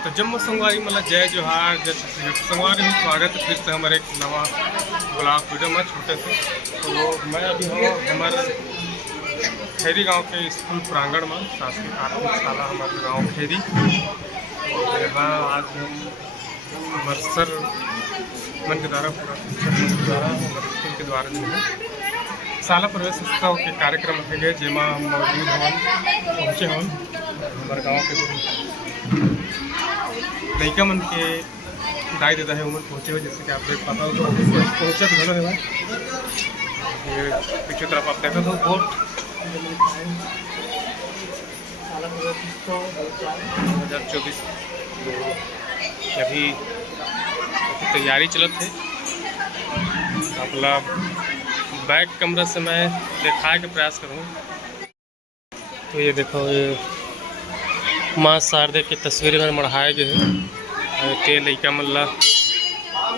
तो जम्मू संगवारी मतलब जय जोहार जय संगवारी में स्वागत है फिर से हमारे एक नवा ब्लॉग वीडियो में छोटे से। तो मैं अभी हूँ हमारे खेरी गांव के स्कूल प्रांगण में शासकीय प्राथमिक शाला हमारे गांव खेरी। तो यहाँ आज हम हमारे सर मन के द्वारा पूरा शिक्षक मन के द्वारा हमारे स्कूल के द्वारा जो है शाला प्रवेश उत्सव के कार्यक्रम रखे गए जिसमें हम मौजूद हम पहुँचे हम हमारे गाँव के लड़का मन के दाई देता है उम्र पहुँचे हुए, जैसे कि आप देख पाता हो तो पहुँचा तो घना है। ये पीछे तरफ आप देखा तो बहुत 2024 अभी तैयारी चलत है। अपना बैक कैमरा से मैं दिखाने का प्रयास करूँ तो ये देखो, ये माँ शारदे की तस्वीर में मढ़ाए गए हैं के लड़का मल्ला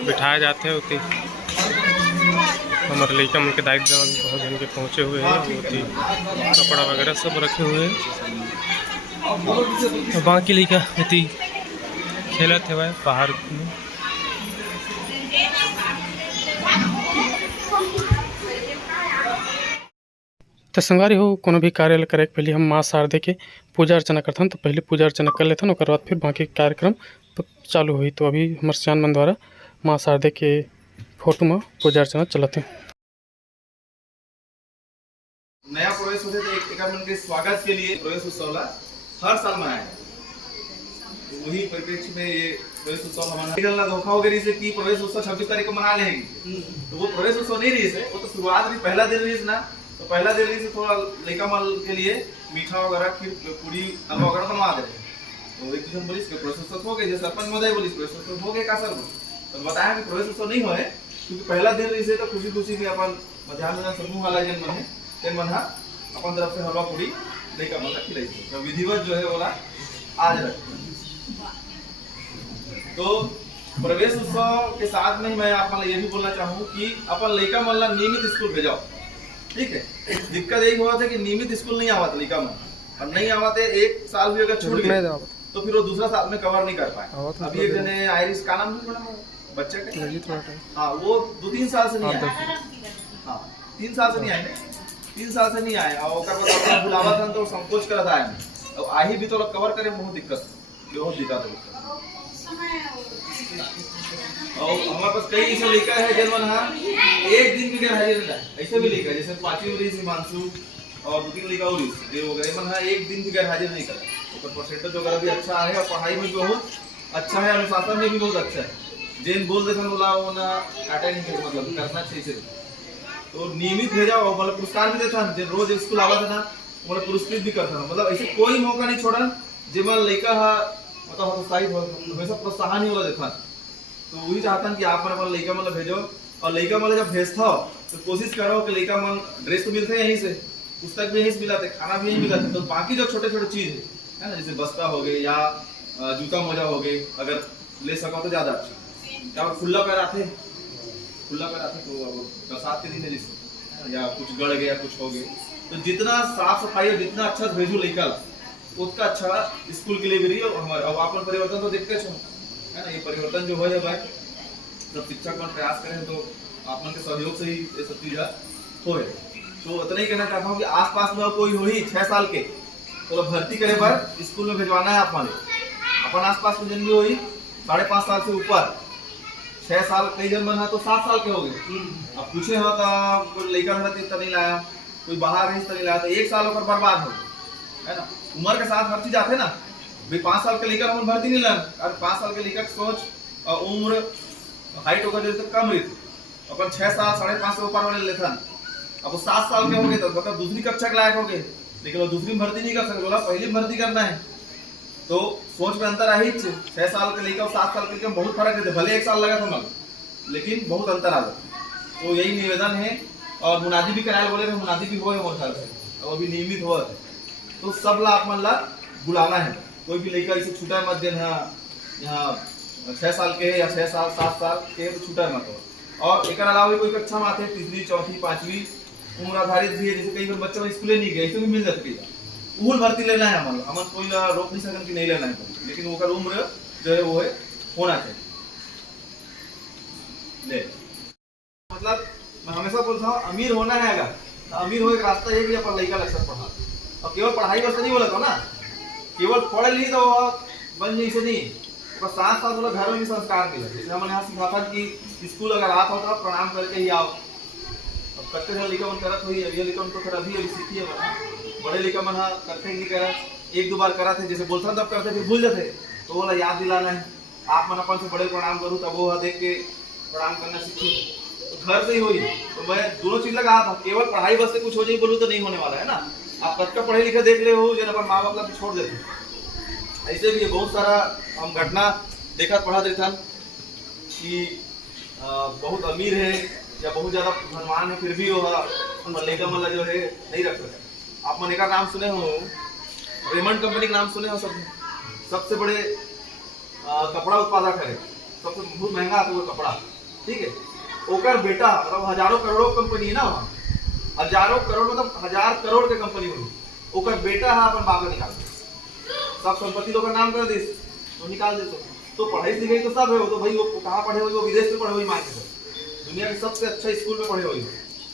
बिठाए जाते हैं होती हमारे लड़का मन के दायित्व बहुत जन के पहुँचे हुए हैं। होती कपड़ा वगैरह सब रखे हुए हैं। बाकी लड़का होती खेलत है बाहर में। तो संगवारी हो कोनो भी कार्य करे पहले हम माँ शारदे के पूजा अर्चना करथन, तो पहले पूजा अर्चना कर लेथन और बाद फिर बाकी कार्यक्रम चालू हुई। तो अभी हमारे श्यान मन द्वारा माँ शारदे के फोटो में पूजा अर्चना चलते हैं। नया प्रवेश होते तो एक मन के स्वागत के लिए प्रवेश उत्सव हर साल मनाया। तो वही परिप्रेक्ष्य में ये प्रवेश उत्सव हमारा धोखा हो गई से कि प्रवेश उत्सव 26 तारीख को मना लेंगे। तो वो प्रवेश उत्सव नहीं रही है, वो तो शुरुआत भी पहला दिन रही ना। तो पहला दिन रही से थोड़ा लड़का मल के लिए मीठा वगैरह खीर पूरी हलवा वगैरह बनवा दे रहे। तो एक दूसरे बोलिस के प्रवेश उत्सव हो गए, जैसे सरपंच महोदय बोलिस प्रवेश उत्सव हो गए का सर। तो बताया कि प्रवेश उत्सव नहीं हुआ है क्योंकि पहला दिन रही से तो खुशी खुशी में अपन मध्याह्न समूह वाला जन मन है तेन मन अपन तरफ से हलवा पूरी लड़का मन खिलाई। तो विधिवत जो है बोला आज रख। तो प्रवेश उत्सव के साथ में मैं आप ये भी बोलना चाहूँ कि अपन लड़का मन नियमित स्कूल भेजाओ, ठीक है। दिक्कत यही हुआ था कि नियमित स्कूल नहीं आवा था लड़का मन, और नहीं आवा थे एक साल भी अगर छूट गए तो फिर वो दूसरा साल में कवर नहीं कर पाए। अभी एक जने आयरिश का नाम बच्चे का, हाँ वो 2-3 साल से नहीं आए। हाँ 3 साल से नहीं आए, 3 साल से नहीं आए और बुलावा था तो संकोच कर था। अब आई भी तो कवर करे बहुत दिक्कत है। और हमारे पास कई ऐसे लेकर है जन्मन एक दिन भी गैर हाजिर रहता है। ऐसे भी लेकर जैसे 5वीं उड़ीस हिमांशु और 2-3 लेकर उड़ीस देव वगैरह मन एक दिन भी गैर हाजिर नहीं करता। तो परसेंटेज वगैरह भी अच्छा है और पढ़ाई में बहुत अच्छा है, अनुशासन में भी बहुत अच्छा है। जेन बोल देते बोला वो ना काटा नहीं चाहिए, मतलब करना चाहिए। तो नियमित भेजा और मतलब पुरस्कार भी देता है। रोज स्कूल आवा था ना मतलब पुरस्कृत भी करता है। मतलब ऐसे कोई मौका नहीं छोड़ा जिसमें लड़का मतलब हतोत्साहित हो, हमेशा प्रोत्साहन ही वाला देखा। तो वही चाहता कि आप मतलब लड़का मतलब भेजो, और लड़का मतलब जब भेजता हो तो कोशिश करो कि लड़का मन ड्रेस तो मिलते यहीं से, पुस्तक भी यहीं से मिलाते, खाना भी यहीं मिलाते। तो बाकी जो छोटे छोटे चीज है ना, जैसे बस्ता हो गए या जूता मोजा हो गए, अगर ले सको तो ज्यादा अच्छा। क्या खुला पैर आते तो बरसात के दिन जैसे या कुछ गड़ गया कुछ हो गए, तो जितना साफ सफाई और जितना अच्छा भेजो लड़का उतना अच्छा स्कूल के लिए भी रही। और हमारे अब आप परिवर्तन तो देखते छो है ना, ये परिवर्तन जो है भाई जब शिक्षक मन प्रयास करें तो आप मन के सहयोग से ही ये सब चीज हो। तो उतना ही कहना चाहता हूँ कि आसपास में कोई हो ही 6 साल के तो भर्ती करे पर स्कूल में भिजवाना है। आप अपन आसपास में जन भी हो ही 5.5 साल से ऊपर, 6 साल कई जन मन है तो 7 साल के हो गए। अब पूछे हो तो कोई लड़का इतना नहीं लाया, कोई बाहर नहीं लाया, तो 1 साल पर बर्बाद हो है ना। उम्र के साथ हर चीज आते ना भाई। 5 साल के लेकर हम भर्ती नहीं लान, और 5 साल के लेकर सोच उम्र हाइट होकर जैसे कम रही अपन 6 साल 5.5 से ऊपर वाले लेथन। अब वो 7 साल के हो गए तो मतलब दूसरी कक्षा के लायक हो गए, लेकिन वो दूसरी भर्ती नहीं कर सकते, बोला पहली भर्ती करना है। तो सोच में अंतर आई 6 साल के लेकर 7 साल के लेकर बहुत फर्क रहते, भले 1 साल लगा था मन लेकिन बहुत अंतर आ जाता। तो यही निवेदन है। और मुनादी भी कराया बोले थे, मुनादी भी हुआ है मोर ख्याल से, अब अभी नियमित हुआ है। तो सब ला आप मन ला बुलाना है, कोई भी लड़का इसे छूटा मत देना। यहाँ 6 साल के या 6 साल 7 साल के तो छूटा मत हो। और एक अलावा कोई कक्षा में आते 3री 4ठी 5वीं उम्र आधारित भी है, जैसे कई बार बच्चा स्कूल नहीं गए तो भी मिल जाती है। उम्र भर्ती लेना है हमारा, कोई रोक नहीं सकन कि नहीं लेना है, लेकिन वो उम्र जो है वो है होना चाहिए। ले मतलब मैं हमेशा बोलता हूँ अमीर होना है अगर तो अमीर होने का रास्ता ये कि अपन लड़का लक्षण पढ़ा और केवल पढ़ाई बस नहीं बोला था ना, केवल पढ़ ली तो बन जाए से नहीं, और साथ साथ बोला घर में भी संस्कार मिले। जैसे हमने यहाँ सीखा था कि स्कूल अगर आता हो तो प्रणाम करके ही आओ। अब करते थे लिखा मन करत हुई अभी लिखा तो फिर अभी सीखी है बना बड़े लिखा मन करते नहीं करा, एक दो बार करा थे जैसे बोलता तब करते फिर भूल जाते, तो बोला याद दिलाना है आप मन अपन से बड़े प्रणाम करूँ तब वो देख के प्रणाम करना सीखी, तो घर से ही हुई। तो मैं दोनों चीज लगा था, केवल पढ़ाई बस से कुछ हो जाए बोलूँ तो नहीं होने वाला है ना। आप कब का पढ़े लिखे देख रहे हो जो अपन माँ बाप को छोड़ देते, ऐसे भी बहुत सारा हम घटना देखा पढ़ा देता कि बहुत अमीर है या बहुत ज्यादा धनवान है फिर भी वो लड़का वाला जो है नहीं रख सकते। आप मन का नाम सुने हो, रेमंड कंपनी का नाम सुने हो, सबसे बड़े कपड़ा उत्पादक है, सबसे बहुत महंगा आता है वो कपड़ा, ठीक है। ओकर बेटा मतलब हजारों करोड़ों कंपनी है ना, वहाँ हजारों करोड़ मतलब 1000 करोड़ के कंपनी हुई, ओकर बेटा है अपन बाबा निकाल दे, सब संपत्ति लोग नाम कर दे तो निकाल दे। तो पढ़ाई लिखाई तो सब है, वो तो भाई वो कहाँ पढ़े हुई, वो विदेश में पढ़े हुई मान के दुनिया के सबसे अच्छा स्कूल में पढ़े हुई,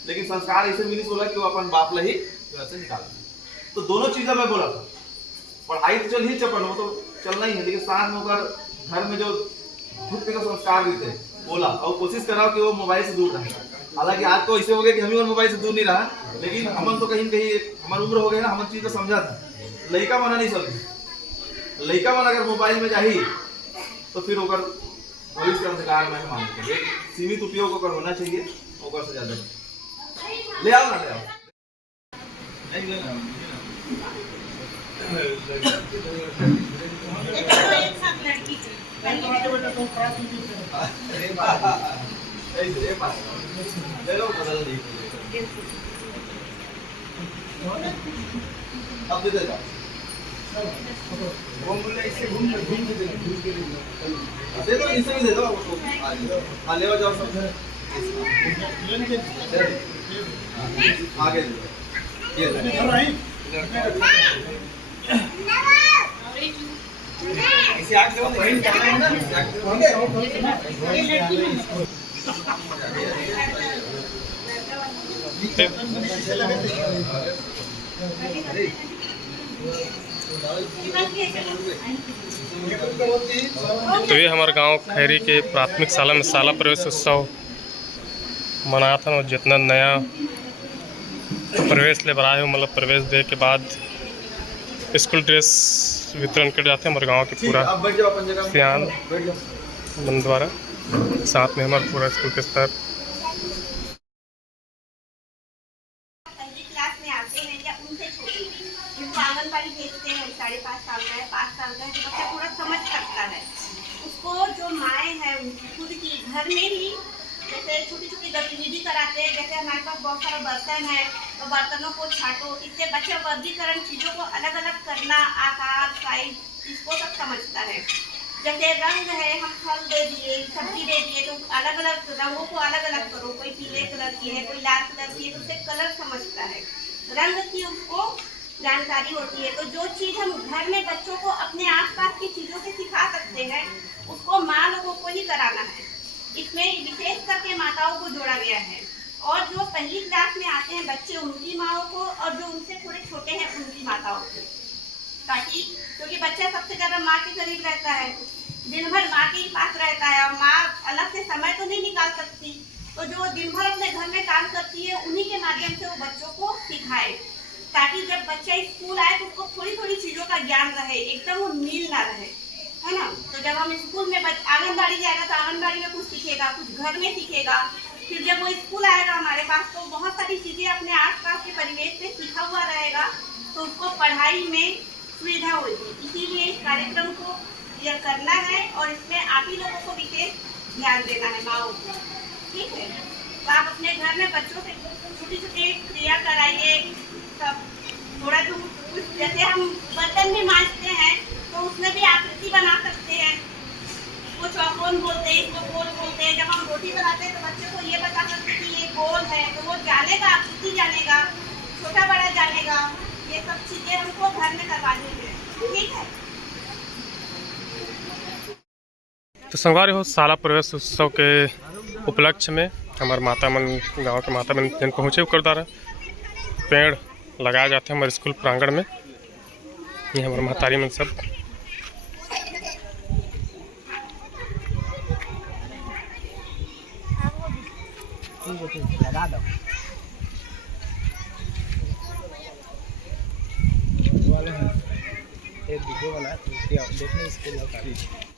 लेकिन संस्कार ऐसे मिली बोला कि वो अपन बाप ला ही से निकाल दे। तो दोनों चीजें मैं बोला था, पढ़ाई तो चल ही चपन वो तो चलना ही है, लेकिन साथ में होकर घर में जो खुद के संस्कार भी थे बोला और कोशिश कराओ कि वो मोबाइल से दूर रहे। हालांकि आज तो ऐसे हो गया कि हम ही मोबाइल से दूर नहीं रहा, लेकिन हमन तो कहीं न कहीं हमारी उम्र हो गई ना, हम चीज को समझा था। लड़का मना नहीं समझी, लड़का मन अगर मोबाइल में जाही तो फिर ओकर पुलिस के अधिकार में मानते हैं, सीमित उपयोग ओकर होना चाहिए, ओकर से ज्यादा ले आओ ना, ले आओ नहीं लेना ले लो बदल दी अब दे देगा वो बोले इससे घूम के दे दो, इसे भी दे दो हाँ ले जाओ सब आगे इसे आगे वहीं जाना है ना, तो ये हमारे गांव खैरी के प्राथमिक शाला में शाला प्रवेश उत्सव मनाया था, और जितना नया प्रवेश ले बनाए हो मतलब प्रवेश दे के बाद स्कूल ड्रेस वितरण कर जाते हैं हमारे गांव के पूरा सियान मन द्वारा, साथ में हमारा पूरा स्कूल के स्तर आंगनबाड़ी भेजते हैं 5.5 साल का है, 5 साल का है, तो बच्चा पूरा समझ सकता है। उसको जो माएँ हैं खुद की घर में ही जैसे छोटी छोटी गतिविधि कराते हैं, जैसे हमारे पास बहुत सारा बर्तन है तो बर्तनों को छाटो, इससे बच्चा वर्गीकरण चीज़ों को अलग अलग करना, आकार साइज इसको सब समझता है। जैसे रंग है, हम फल दे दिए, सब्जी दे दिए, तो अलग अलग रंगों को अलग अलग करो, कोई पीले कलर की है, कोई लाल कलर की है, तो उससे कलर समझता है, रंग की उसको जानकारी होती है। तो जो चीज़ हम घर में बच्चों को अपने आसपास की चीज़ों से सिखा सकते हैं उसको माँ लोगों को ही कराना है। इसमें विशेष करके माताओं को जोड़ा गया है, और जो पहली क्लास में आते हैं बच्चे उनकी माओं को, और जो उनसे थोड़े छोटे हैं उनकी माताओं को, ताकि क्योंकि बच्चा सबसे ज़्यादा माँ के करीब रहता है, दिन भर माँ के ही पास रहता है, और माँ अलग से समय तो नहीं निकाल सकती, तो जो दिन भर अपने घर में काम करती है उन्हीं के माध्यम से वो बच्चों को सिखाए, ताकि जब बच्चा स्कूल आए तो उसको थोड़ी थोड़ी चीज़ों का ज्ञान रहे, एकदम वो नील ना रहे, है ना। तो जब हम स्कूल में आंगनबाड़ी जाएगा तो आंगनबाड़ी में कुछ सीखेगा, कुछ घर में सीखेगा, फिर जब वो स्कूल आएगा हमारे पास तो बहुत सारी चीज़ें अपने आसपास के परिवेश में सीखा हुआ रहेगा, तो उसको पढ़ाई में सुविधा होगी। इसीलिए इस कार्यक्रम को यह करना है, और इसमें आप ही लोगों को विशेष ध्यान देना है, माओ को, ठीक है। तो आप अपने घर में बच्चों से छोटी छोटी क्रिया कराइए, सब थोड़ा तो कुछ, जैसे हम बर्तन भी मांजते हैं तो उसमें भी आकृति बना सकते हैं, वो चौकोन बोलते हैं, इसको गोल बोलते हैं। जब हम रोटी बनाते हैं तो बच्चे को ये बता सकते हैं कि ये गोल है, तो वो जानेगा, आकृति जानेगा, छोटा बड़ा जानेगा, ये सब चीज़ें हमको घर में करवानी है, ठीक है। तो संगवारी हो शाला प्रवेश उत्सव के उपलक्ष्य में हमारे माता मन गांव के माता मन जन पहुँचे कर द्वारा पेड़ लगाए जाते हैं हमारे स्कूल प्रांगण में। ये हमारे महतारी मन सब लगा दो एक वीडियो वाला देखने इसके लिए